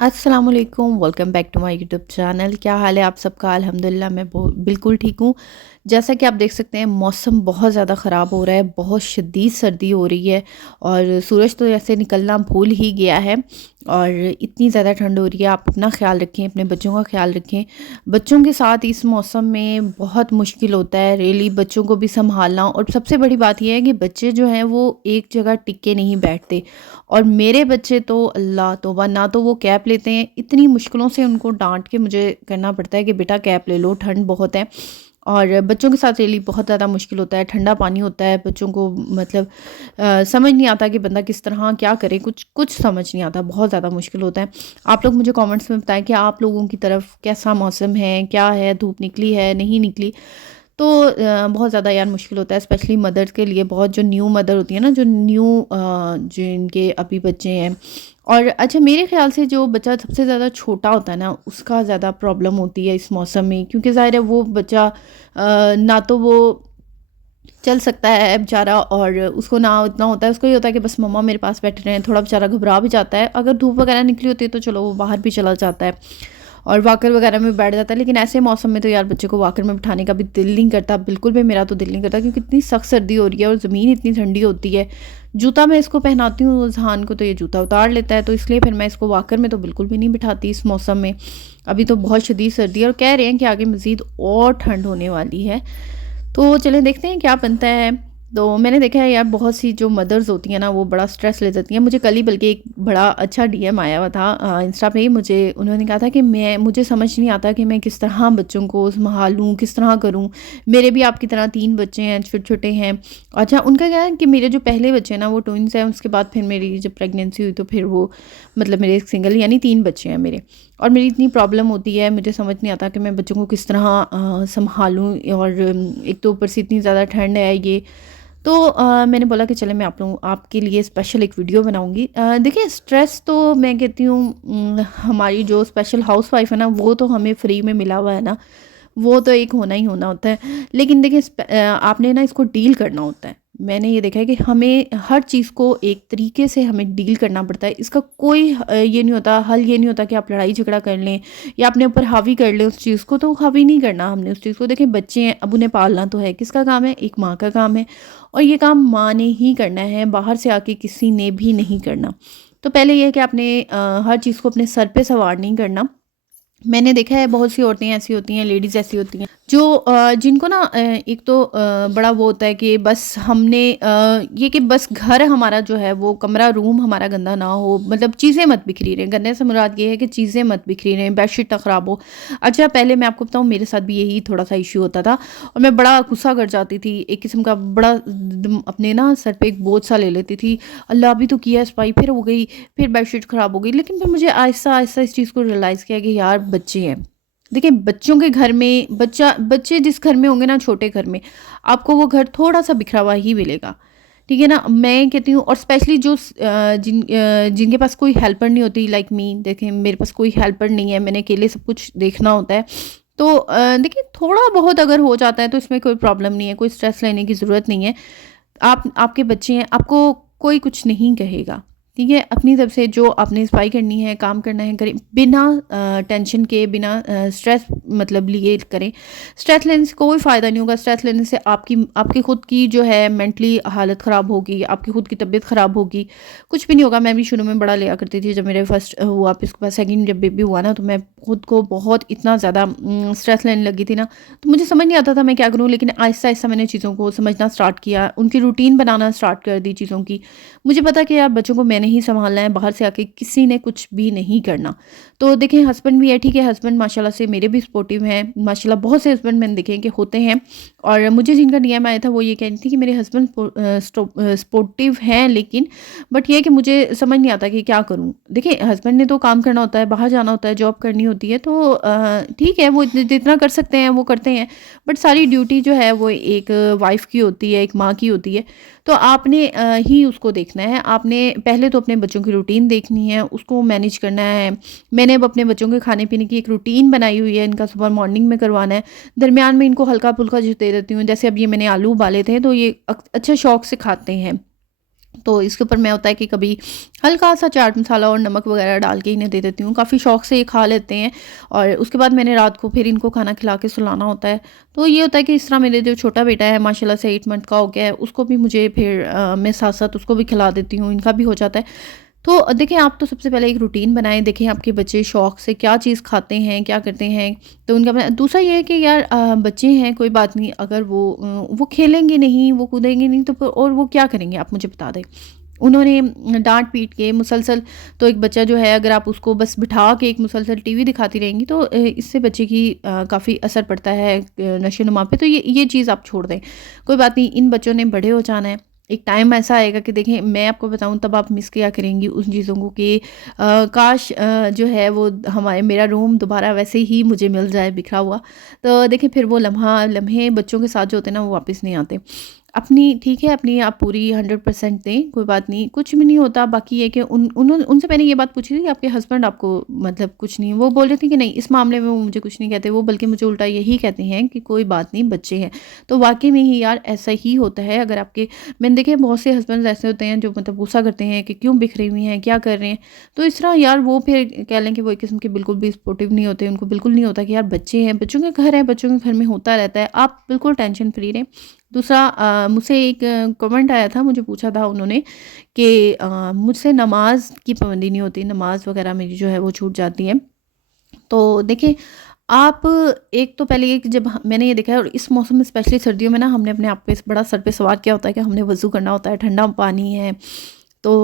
अस्सलाम वालेकुम, welcome back to my YouTube channel. क्या हाल है आप सबका? अल्हम्दुलिल्लाह मैं बिल्कुल ठीक हूँ। जैसा कि आप देख सकते हैं मौसम बहुत ज़्यादा ख़राब हो रहा है, बहुत शदीद सर्दी हो रही है और सूरज तो जैसे निकलना भूल ही गया है और इतनी ज़्यादा ठंड हो रही है। आप अपना ख़्याल रखें, अपने बच्चों का ख़्याल रखें। बच्चों के साथ इस मौसम में बहुत मुश्किल होता है रियली, बच्चों को भी सँभालना। और सबसे बड़ी बात ये है कि बच्चे जो हैं वो एक जगह टिक के नहीं बैठते। और मेरे बच्चे तो अल्लाह तौबा, ना तो वो कैप लेते हैं, इतनी मुश्किलों से उनको डांट के मुझे करना पड़ता है कि बेटा कैप ले लो, ठंड बहुत है। और बच्चों के साथ रियली बहुत ज़्यादा मुश्किल होता है। ठंडा पानी होता है बच्चों को, मतलब समझ नहीं आता कि बंदा किस तरह क्या करे, कुछ कुछ समझ नहीं आता, बहुत ज़्यादा मुश्किल होता है। आप लोग मुझे कमेंट्स में बताएं कि आप लोगों की तरफ कैसा मौसम है, क्या है, धूप निकली है नहीं निकली। तो बहुत ज़्यादा यार मुश्किल होता है स्पेशली मदर्स के लिए, बहुत जो न्यू मदर होती है ना, जो न्यू जिनके अभी बच्चे हैं। और अच्छा, मेरे ख़्याल से जो बच्चा सबसे ज़्यादा छोटा होता है ना, उसका ज़्यादा प्रॉब्लम होती है इस मौसम में, क्योंकि ज़ाहिर है वो बच्चा ना तो वो चल सकता है बेचारा, और उसको ना इतना होता है, उसको ये होता है कि बस मम्मा मेरे पास बैठे रहें। थोड़ा बेचारा घबरा भी जाता है, अगर धूप वगैरह निकली होती है तो चलो वो बाहर भी चला जाता है और वॉकर वगैरह में बैठ जाता है। लेकिन ऐसे मौसम में तो यार बच्चे को वॉकर में बिठाने का भी दिल नहीं करता, बिल्कुल भी मेरा तो दिल नहीं करता, क्योंकि इतनी सख्त सर्दी हो रही है और ज़मीन इतनी ठंडी होती है। जूता मैं इसको पहनाती हूँ जहान को, तो ये जूता उतार लेता है, तो इसलिए फिर मैं इसको वॉकर में तो बिल्कुल भी नहीं बिठाती इस मौसम में। अभी तो बहुत शदीद सर्दी है और कह रहे हैं कि आगे मज़ीद और ठंड होने वाली है। तो चलें देखते हैं क्या बनता है। तो मैंने देखा है यार, बहुत सी जो मदर्स होती हैं ना वो बड़ा स्ट्रेस ले जाती हैं। मुझे कल ही बल्कि एक बड़ा अच्छा डीएम आया हुआ था इंस्टा पे ही, मुझे उन्होंने कहा था कि मुझे समझ नहीं आता कि मैं किस तरह बच्चों को संभालूं, किस तरह करूं। मेरे भी आपकी तरह 3 बच्चे हैं, छोटे छोटे हैं। अच्छा, उनका क्या है कि मेरे जो पहले बच्चे हैं ना वो ट्विंस हैं, उसके बाद फिर मेरी जब प्रेगनेंसी हुई तो फिर वो, मतलब मेरे सिंगल, यानी 3 बच्चे हैं मेरे। और मेरी इतनी प्रॉब्लम होती है, मुझे समझ नहीं आता कि मैं बच्चों को किस तरह सँभालूँ। और एक तो ऊपर से इतनी ज़्यादा ठंड है ये। तो मैंने बोला कि चले मैं आप लोगों आपके लिए स्पेशल एक वीडियो बनाऊँगी। देखिए, स्ट्रेस तो मैं कहती हूँ हमारी जो स्पेशल हाउसवाइफ़ है ना वो तो हमें फ्री में मिला हुआ है ना, वो तो एक होना ही होना होता है। लेकिन देखिए आपने ना इसको डील करना होता है। मैंने ये देखा है कि हमें हर चीज़ को एक तरीके से हमें डील करना पड़ता है। इसका कोई ये नहीं होता, हल ये नहीं होता कि आप लड़ाई झगड़ा कर लें या अपने ऊपर हावी कर लें उस चीज़ को, तो हावी नहीं करना हमने उस चीज़ को। देखिए बच्चे हैं, अब उन्हें पालना तो है, किसका काम है? एक माँ का काम है। और ये काम माँ ने ही करना है, बाहर से आके किसी ने भी नहीं करना। तो पहले ये है कि आपने हर चीज़ को अपने सर पे सवार नहीं करना। मैंने देखा है बहुत सी औरतें ऐसी होती हैं, लेडीज़ ऐसी होती हैं जो जिनको ना एक तो बड़ा वो होता है कि बस हमने ये कि बस घर हमारा जो है वो कमरा रूम हमारा गंदा ना हो, मतलब चीज़ें मत बिखरी रहें। गंदे से मुराद ये है कि चीज़ें मत बिखरी रहें, बेडशीट ना ख़राब हो। अच्छा, पहले मैं आपको बताऊँ, मेरे साथ भी यही थोड़ा-सा इश्यू होता था और मैं बड़ा गुस्सा कर जाती थी। एक किस्म का बड़ा अपने ना सर पे एक बोझ सा ले लेती थी। अल्लाह, अभी तो किया है सफाई, फिर हो गई, फिर बेडशीट ख़राब हो गई। लेकिन फिर मुझे आहिस्ता-आहिस्ता इस चीज़ को रियलाइज़ किया कि यार बच्चे हैं। देखिए बच्चों के घर में बच्चे जिस घर में होंगे ना, छोटे घर में, आपको वो घर थोड़ा-सा बिखरा हुआ ही मिलेगा। ठीक है ना? मैं कहती हूँ, और स्पेशली जो जिनके पास कोई हेल्पर नहीं होती लाइक मी। देखें मेरे पास कोई हेल्पर नहीं है, मैंने अकेले सब कुछ देखना होता है। तो देखिए थोड़ा बहुत अगर हो जाता है तो इसमें कोई प्रॉब्लम नहीं है, कोई स्ट्रेस लेने की ज़रूरत नहीं है। आपके बच्चे हैं, आपको कोई कुछ नहीं कहेगा। ठीक है? अपनी तरफ से जो आपने सफाई करनी है, काम करना है, करें, बिना टेंशन के, बिना स्ट्रेस मतलब लिए करें। स्ट्रेस लेने से कोई फ़ायदा नहीं होगा। स्ट्रेस लेने से आपकी आपकी खुद की जो है मेंटली हालत ख़राब होगी, आपकी खुद की तबीयत ख़राब होगी, कुछ भी नहीं होगा। मैं भी शुरू में बड़ा लिया करती थी, जब मेरे फर्स्ट हुआ, फिर उसके बाद सेकंड जब बेबी हुआ ना, तो मैं खुद को बहुत इतना ज़्यादा स्ट्रेस लेने लगी थी ना, तो मुझे समझ नहीं आता था मैं क्या करूँ। लेकिन आहिस्ता-आहिस्ता मैंने चीज़ों को समझना स्टार्ट किया, उनकी रूटीन बनाना स्टार्ट कर दी चीज़ों की। मुझे पता कि यार बच्चों को मैंने ही सँभालना है, बाहर से आके किसी ने कुछ भी नहीं करना। तो देखें हस्बैंड भी है, ठीक है, हस्बैंड माशाल्लाह से मेरे भी सपोर्टिव हैं। माशाल्लाह बहुत से हस्बैंड मैंने देखे हैं कि होते हैं। और मुझे जिनका डीएम आया था वो ये कह रही थी कि मेरे हस्बैंड सपोर्टिव हैं, लेकिन बट ये है कि मुझे समझ नहीं आता कि क्या करूँ? देखिए हस्बैंड ने तो काम करना होता है, बाहर जाना होता है, जॉब करनी होती है, तो ठीक है वो जितना कर सकते हैं वो करते हैं। बट सारी ड्यूटी जो है वो एक वाइफ़ की होती है, एक माँ की होती है। तो आपने ही उसको देखना है। आपने पहले तो अपने बच्चों की रूटीन देखनी है, उसको मैनेज करना है। मैंने अब अपने बच्चों के खाने-पीने की एक रूटीन बनाई हुई है, इनका सुबह मॉर्निंग में करवाना है। दरमियान में इनको हल्का-फुल्का जो दे देती हूँ, जैसे अब ये मैंने आलू उबाले थे, तो ये अच्छे शौक से खाते हैं। तो इसके ऊपर मैं होता है कि कभी हल्का सा चाट मसाला और नमक वगैरह डाल के इन्हें दे देती हूँ। काफ़ी शौक से ये खा लेते हैं और उसके बाद मैंने रात को फिर इनको खाना खिला के सुलाना होता है। तो ये होता है कि इस तरह मेरे जो छोटा बेटा है माशाल्लाह से 8 मंथ का हो गया है, उसको भी मुझे फिर मैं साथ-साथ उसको भी खिला देती हूँ, इनका भी हो जाता है। तो देखिए आप तो सबसे पहले एक रूटीन बनाएँ, देखें आपके बच्चे शौक से क्या चीज़ खाते हैं, क्या करते हैं, तो उनका बना दूसरा ये है कि यार बच्चे हैं कोई बात नहीं, अगर वो खेलेंगे नहीं, वो कूदेंगे नहीं तो फिर और वो क्या करेंगे आप मुझे बता दें। उन्होंने डाँट-पीट के मुसलसल तो एक बच्चा जो है अगर आप उसको बस बिठा के एक मुसलसल टीवी दिखाती रहेंगी तो इससे बच्चे की काफ़ी असर पड़ता है नशो-नुमा पे, तो ये चीज़ आप छोड़ दें। कोई बात नहीं, इन बच्चों ने बड़े हो जाना है। एक टाइम ऐसा आएगा कि देखें मैं आपको बताऊँ तब आप मिस किया करेंगी उन चीज़ों को कि काश जो है वो हमारे मेरा रूम दोबारा वैसे ही मुझे मिल जाए बिखरा हुआ। तो देखिए फिर वो लम्हे बच्चों के साथ जो होते हैं ना वो वापस नहीं आते। अपनी ठीक है, अपनी आप पूरी 100% दें, कोई बात नहीं, कुछ भी नहीं होता। बाकी ये कि उनसे मैंने ये बात पूछी थी कि आपके हस्बैंड आपको मतलब कुछ नहीं, वो बोल रहे थे कि नहीं इस मामले में वो मुझे कुछ नहीं कहते, वो बल्कि मुझे उल्टा यही कहते हैं कि कोई बात नहीं बच्चे हैं। तो वाक़ई में ही यार ऐसा ही होता है। अगर आपके मैंने देखे बहुत से हस्बैंड्स ऐसे होते हैं जो मतलब गुस्सा करते हैं कि क्यों बिखरी हुई हैं, क्या कर रहे हैं? तो इस तरह यार वो फिर कह लें कि वो एक किस्म के बिल्कुल भी सपोर्टिव नहीं होते, उनको बिल्कुल नहीं होता कि यार बच्चे हैं, बच्चों के घर है, बच्चों के घर में होता रहता है, आप बिल्कुल टेंशन फ्री रहें। दूसरा मुझसे एक कमेंट आया था, मुझे पूछा था उन्होंने कि मुझसे नमाज़ की पाबंदी नहीं होती, नमाज़ वग़ैरह मेरी जो है वो छूट जाती है। तो देखिए आप एक तो पहले ये कि जब मैंने ये देखा है और इस मौसम में स्पेशली सर्दियों में ना हमने अपने आप पे बड़ा सर पे सवार किया होता है कि हमने वज़ू करना होता है, ठंडा पानी है। तो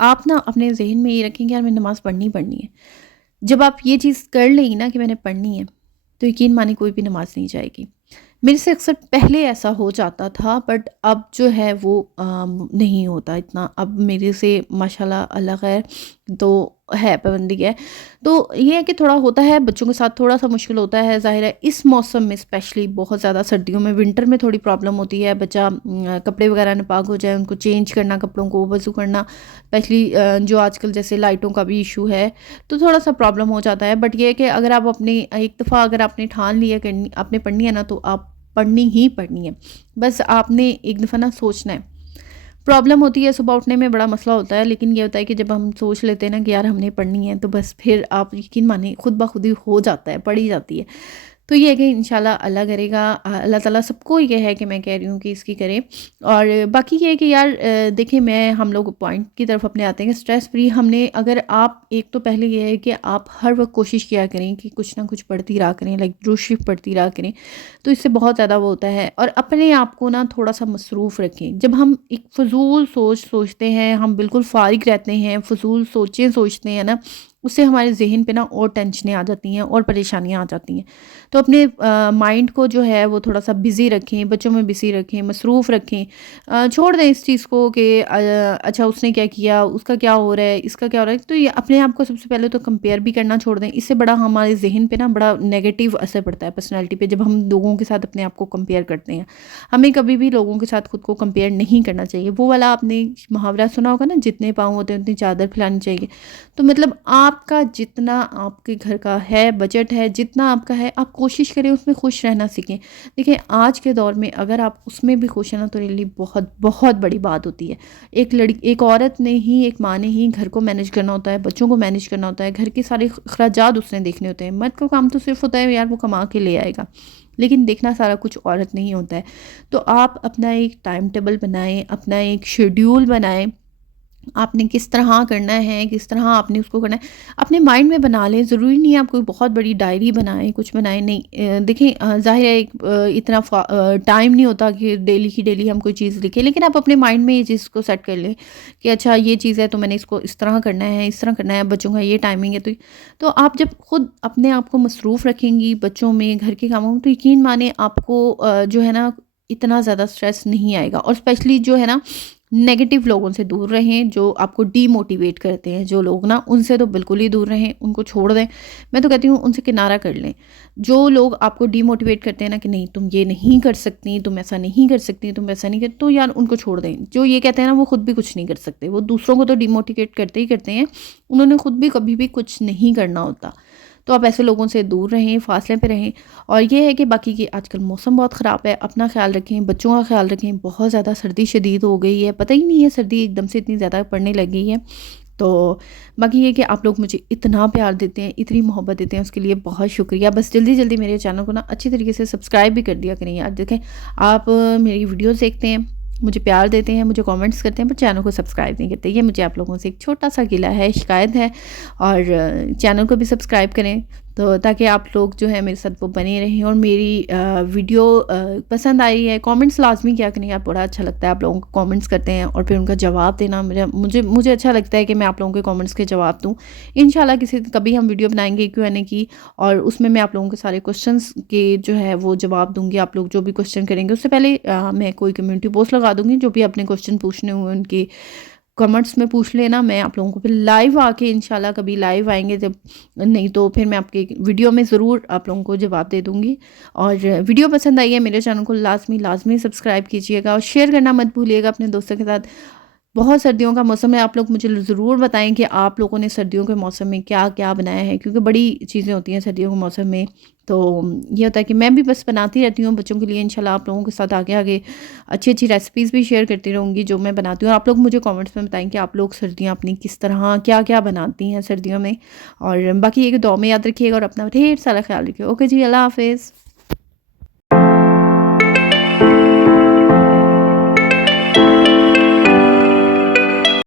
आप ना अपने ज़हन में ये रखें कि यार मैंने नमाज़ पढ़नी ही पढ़नी है। जब आप ये चीज़ कर लेंगी ना कि मैंने पढ़नी है, तो यकीन मानिए कोई भी नमाज़ नहीं जाएगी। मेरे से अक्सर पहले ऐसा हो जाता था बट अब जो है वो नहीं होता इतना। अब मेरे से माशाल्लाह अल्लाह खैर तो है, पाबंदी है। तो ये है कि थोड़ा होता है बच्चों के साथ, थोड़ा-सा मुश्किल होता है, ज़ाहिर है इस मौसम में स्पेशली बहुत ज़्यादा, सर्दियों में विंटर में थोड़ी प्रॉब्लम होती है। बच्चा कपड़े वगैरह नापाक हो जाए, उनको चेंज करना, कपड़ों को वज़ू करना, स्पेशली जो आजकल जैसे लाइटों का भी इशू है, तो थोड़ा-सा प्रॉब्लम हो जाता है। बट ये है कि अगर आप अपनी एक दफ़ा अगर आपने ठान लिया करनी आपने पढ़नी है ना, तो आप पढ़नी ही पढ़नी है। बस आपने एक दफ़ा ना सोचना है। प्रॉब्लम होती है सुबह उठने में, बड़ा मसला होता है, लेकिन ये होता है कि जब हम सोच लेते हैं ना कि यार हमने पढ़नी है, तो बस फिर आप यकीन मानिए खुद ब खुद ही हो जाता है, पढ़ ही जाती है। तो ये है कि इंशाल्लाह अल्लाह करेगा, अल्लाह ताला सबको ये है कि मैं कह रही हूँ कि इसकी करें। और बाकी ये है कि यार देखिए मैं हम लोग पॉइंट की तरफ अपने आते हैं कि स्ट्रेस फ्री हमने, अगर आप एक तो पहले ये है कि आप हर वक्त कोशिश किया करें कि कुछ ना कुछ पढ़ती रहा करें, लाइक दुरूद शरीफ पढ़ती रहा करें, तो इससे बहुत ज़्यादा वो होता है। और अपने आप को ना थोड़ा सा मसरूफ़ रखें। जब हम एक फ़जूल सोचते हैं, हम बिल्कुल फ़ारिग रहते हैं, फ़जूल सोचें सोचते हैं ना, उससे हमारे ज़हन पे ना और टेंशनें आ जाती हैं और परेशानियाँ आ जाती हैं। तो अपने माइंड को जो है वो थोड़ा-सा बिज़ी रखें, बच्चों में बिज़ी रखें, मसरूफ़ रखें। छोड़ दें इस चीज़ को कि अच्छा उसने क्या किया, उसका क्या हो रहा है, इसका क्या हो रहा है। तो ये अपने आप को सबसे पहले तो कंपेयर भी करना छोड़ दें। इससे बड़ा हमारे ज़हन पे ना बड़ा नेगेटिव असर पड़ता है पर्सनैलिटी पे, जब हम लोगों के साथ अपने आप को कंपेयर करते हैं। हमें कभी भी लोगों के साथ खुद को कंपेयर नहीं करना चाहिए। वो वाला आपने मुहावरा सुना होगा ना, जितने पाँव होते हैं उतनी चादर फैलानी चाहिए। तो मतलब आपका जितना आपके घर का है बजट है, जितना आपका है, आप कोशिश करें उसमें खुश रहना सीखें। देखिए आज के दौर में अगर आप उसमें भी खुश हैं ना, तो रियली बहुत बहुत बड़ी बात होती है। एक औरत ने ही, एक माँ ने ही घर को मैनेज करना होता है, बच्चों को मैनेज करना होता है, घर के सारे अखराजात उसने देखने होते हैं। मर्द का काम तो सिर्फ होता है यार वो कमा के ले आएगा, लेकिन देखना सारा कुछ औरत नहीं होता है। तो आप अपना एक टाइम टेबल बनाएं, अपना एक शेड्यूल बनाएं, आपने किस तरह करना है, किस तरह आपने उसको करना है, अपने माइंड में बना लें। ज़रूरी नहीं है आप कोई बहुत बड़ी डायरी बनाएँ, कुछ बनाएँ, नहीं। देखें ज़ाहिर है एक इतना टाइम नहीं होता कि डेली की डेली हम कोई चीज़ लिखें, लेकिन आप अपने माइंड में ये चीज़ को सेट कर लें कि अच्छा ये चीज़ है तो मैंने इसको इस तरह करना है, इस तरह करना है, बच्चों का ये टाइमिंग है। तो आप जब खुद अपने आप को मसरूफ़ रखेंगी बच्चों में, घर के कामों में, तो यकीन माने आपको जो है ना इतना ज़्यादा स्ट्रेस नहीं आएगा। और स्पेशली जो है ना नेगेटिव लोगों से दूर रहें, जो आपको डीमोटिवेट करते हैं, जो लोग ना, उनसे तो बिल्कुल ही दूर रहें, उनको छोड़ दें। मैं तो कहती हूँ उनसे किनारा कर लें। जो लोग आपको डीमोटिवेट करते हैं ना कि नहीं तुम ये नहीं कर सकती, तुम ऐसा नहीं कर सकती, तुम ऐसा नहीं कर, तो यार उनको छोड़ दें। जो ये कहते हैं ना वो खुद भी कुछ नहीं कर सकते, वो दूसरों को तो डीमोटिवेट करते ही करते हैं, उन्होंने खुद भी कभी भी कुछ नहीं करना होता। तो आप ऐसे लोगों से दूर रहें, फासले पे रहें। और ये है कि बाकी कि आजकल मौसम बहुत ख़राब है, अपना ख्याल रखें, बच्चों का ख्याल रखें। बहुत ज़्यादा सर्दी शदीद हो गई है, पता ही नहीं है सर्दी एकदम से इतनी ज़्यादा पड़ने लगी है। तो बाकी ये कि आप लोग मुझे इतना प्यार देते हैं, इतनी मोहब्बत देते हैं, उसके लिए बहुत शुक्रिया। बस जल्दी-जल्दी मेरे चैनल को ना अच्छी तरीके से सब्सक्राइब भी कर दिया करें यार। देखें, आप मेरी वीडियोज़ देखते हैं, मुझे प्यार देते हैं, मुझे कमेंट्स करते हैं, पर चैनल को सब्सक्राइब नहीं करते। ये मुझे आप लोगों से एक छोटा-सा गिला है, शिकायत है। और चैनल को भी सब्सक्राइब करें, तो ताकि आप लोग जो है मेरे साथ वो बने रहें। और मेरी वीडियो पसंद आई है, कमेंट्स लाज़मी किया करें यार, बड़ा अच्छा लगता है आप लोगों को कमेंट्स करते हैं और फिर उनका जवाब देना। मुझे अच्छा लगता है कि मैं आप लोगों के कमेंट्स के जवाब दूँ। इंशाल्लाह कभी हम वीडियो बनाएँगे Q&A की, और उसमें मैं आप लोगों के सारे क्वेश्चंस के जो है वो जवाब दूँगी। आप लोग जो भी क्वेश्चन करेंगे उससे पहले मैं कोई कम्युनिटी पोस्ट लगा दूँगी, जो भी अपने क्वेश्चन पूछने हुए उनके कमेंट्स में पूछ लेना। मैं आप लोगों को फिर लाइव आके इंशाल्लाह कभी लाइव आएँगे जब, नहीं तो फिर मैं आपके वीडियो में ज़रूर आप लोगों को जवाब दे दूँगी। और वीडियो पसंद आई है, मेरे चैनल को लाज़मी सब्सक्राइब कीजिएगा और शेयर करना मत भूलिएगा अपने दोस्तों के साथ। बहुत सर्दियों का मौसम है, आप लोग मुझे ज़रूर बताएं कि आप लोगों ने सर्दियों के मौसम में क्या-क्या बनाया है, क्योंकि बड़ी चीज़ें होती हैं सर्दियों के मौसम में। तो ये होता है कि मैं भी बस बनाती रहती हूँ बच्चों के लिए। इंशाल्लाह आप लोगों के साथ आगे-आगे अच्छी-अच्छी रेसिपीज़ भी शेयर करती रहूँगी जो मैं बनाती हूँ। और आप लोग मुझे कमेंट्स में बताएं कि आप लोग सर्दियाँ अपनी किस तरह क्या-क्या बनाती हैं सर्दियों में। और बाकी ये कि दुआ में याद रखिएगा और अपना ढेर सारा ख्याल रखिएगा। ओके जी, अल्लाह हाफ़िज़।